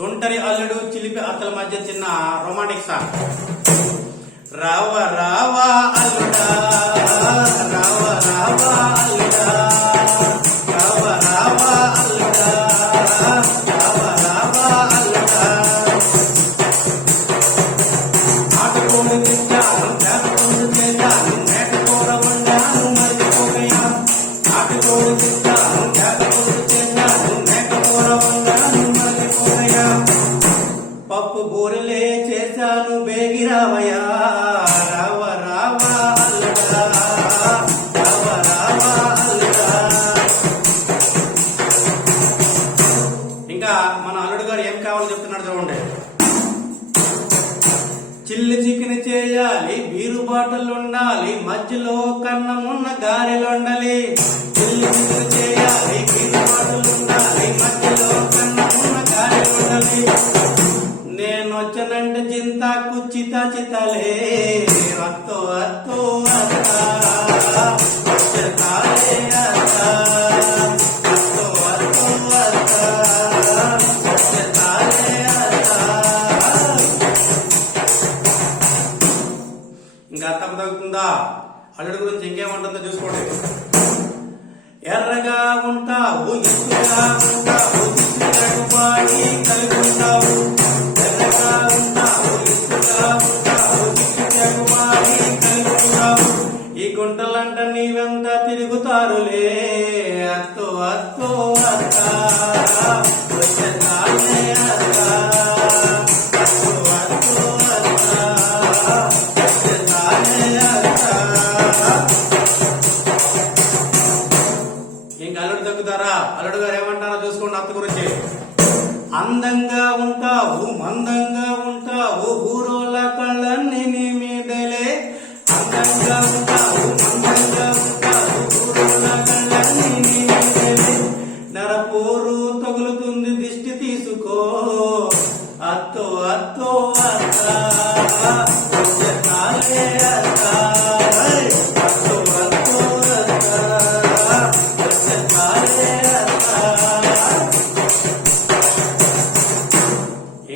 తొంటరి అల్లుడు చిలిపి అత్తల మధ్య చిన్న రొమాంటిక్ సాంగ్. రావ రావా అల్లుడా, రావ రావా అల్లుడా, రావ రావా అల్లుడా, రావ రావా అల్లుడా. ఆటకోడు తిట్టాను, పేటకోడు చేశాను, మేటకూర వండాను మర్చిపోయా. ఆటకోడు తిట్టాను, పేటకోడు చేశాను, మేటకూర వండాను మర్చిపోయా. పప్పు బూరెలే చేశాను బేగిరావయ్యా. రావ రావా అల్లుడా, రావ రావా అల్లుడా. ఇంకా మన అల్లుడు గారు ఏం కావాలో చెప్తున్నాడు చూడండి. చిల్లి చికెన్ చేయాలి, బీరు బాటలు ఉండాలి, మధ్యలో కన్నమున్న గారెలు ఉండాలి. చిల్లి చికెన్ చేయాలి, బీరు బాటలు ఉండాలి, మధ్యలో కన్నమున్న గారెలు ఉండాలి. నేను వచ్చనంటే చింత కుచ్చిత చితలే, అత్తో అత్తో అత్త వచ్చతాలే అత్త, అత్తో అత్తో అత్త వచ్చతాలే అత్త. ఇంకా అర్థం తగ్గుతుందా? అల్లుడి గురించి ఇంకేమంటుందో చూసుకోండి. ఎర్రగా ఉంటావు, ఎత్తుగా ఉంటావు, చిట్టుబాయి కలిగి ఉంటావు. ఎర్రగా ఉంటావు, ఎత్తుగా ఉంటావు, చిట్టుబాయి కలిగి ఉంటావు. ఈ గుంటలంట నీవెంత తిరుగుతారులే, అత్తో అత్తో అత్త వచ్చతాలే అత్త, అత్తో అత్తో అత్త వచ్చతాలే అత్త. ఇంకా అల్లుడు తగ్గుతారా? అల్లుడు గారు ఏమంటారో చూసుకోండి అత్త గురించి. అందంగా ఉంటావు, మందంగా ఉంటావు, ఊరోళ్ళ కళ్ళన్నీ నీ మీదలే. అందంగా ఉంటావు, మందంగా ఉంటావు, ఊరోళ్ళ కళ్ళన్నీ నీ మీదలే. నరపోరు తగులుతుంది దిష్టి తీసుకో, అత్తో అత్తో అత్త వచ్చతాలే అత్త, అత్తో అత్తో అత్త వచ్చతాలే అత్త.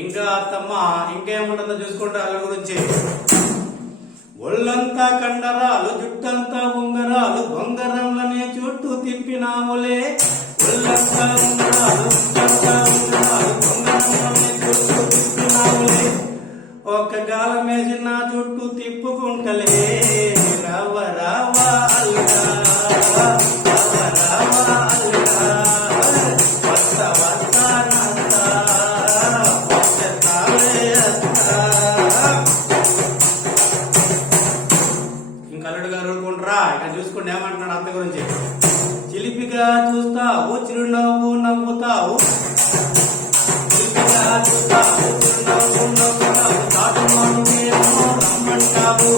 ఇంకా అత్తమ్మ ఇంకేముంటుందో చూసుకుంటే వాళ్ళ గురించి. ఒళ్ళంతా కండరాలు, జుట్టంతా ఉంగరాలు, బొంగరంలనే చుట్టూ తిప్పినావులే. ఒళ్ళంతా ఉంగరాలు, జుట్టంతా ఉంగరాలు, బొంగరంలనే చుట్టూ తిప్పినావులే. ఒక గాలం వేసి నా చుట్టూ తిప్పుకుంటలే. రావ రావా అల్లుడా, రావ రావా అల్లుడా, వస్త వస్త నస్త వచ్చతాలే అత్త. ఇంకా అల్లుడు గారు అనుకుంటారా? ఇక చూసుకోండి ఏమంటున్నాడు అత్త గురించి. చిలిపిగా చూస్తావు, చిరునవ్వు నవ్వుతావు, చిలిపిగా చూస్తావు, చిరునవ్వు నవ్వుతావు, చాటుమానుకేమో రమ్మంటావు.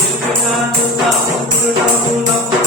చిలిపిగా చూస్తావు, చిరునవ్వు నవ్వు